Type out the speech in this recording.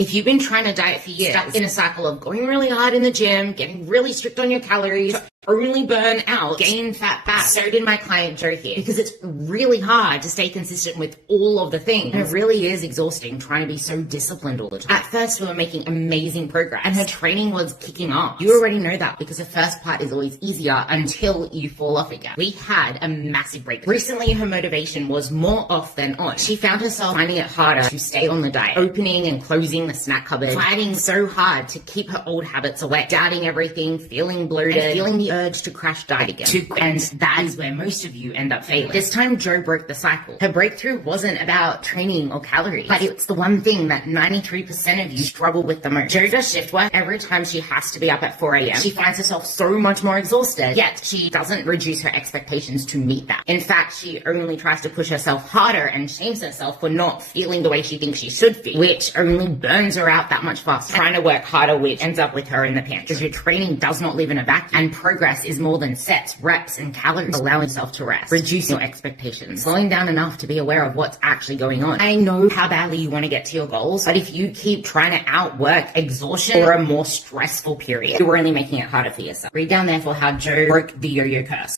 If you've been trying to diet for years, stuck in a cycle of going really hard in the gym, getting really strict on your calories, only burn out, gain fat back. So did my client Joe here, because it's really hard to stay consistent with all of the things. And it really is exhausting trying to be so disciplined all the time. At first, we were making amazing progress and her training was kicking off. You already know that because the first part is always easier until you fall off again. We had a massive break. Recently, her motivation was more off than on. She found herself finding it harder to stay on the diet, opening and closing the snack cupboard, fighting so hard to keep her old habits away, doubting everything, feeling bloated, and feeling the urge to crash diet again. And that is where most of you end up failing. This time, Joe broke the cycle. Her breakthrough wasn't about training or calories, but it's the one thing that 93% of you struggle with the most. Joe does shift work every time she has to be up at 4 a.m. She finds herself so much more exhausted, yet she doesn't reduce her expectations to meet that. In fact, she only tries to push herself harder and shames herself for not feeling the way she thinks she should feel, which only burns her out that much faster. Trying to work harder, which ends up with her in the pants. Because your training does not live in a vacuum, and progress is more than sets, reps, and calories. Allow yourself to rest. Reduce your expectations. Slowing down enough to be aware of what's actually going on. I know how badly you want to get to your goals, but if you keep trying to outwork exhaustion or a more stressful period, you're only making it harder for yourself. Read down therefore how Joe broke the yo-yo curse.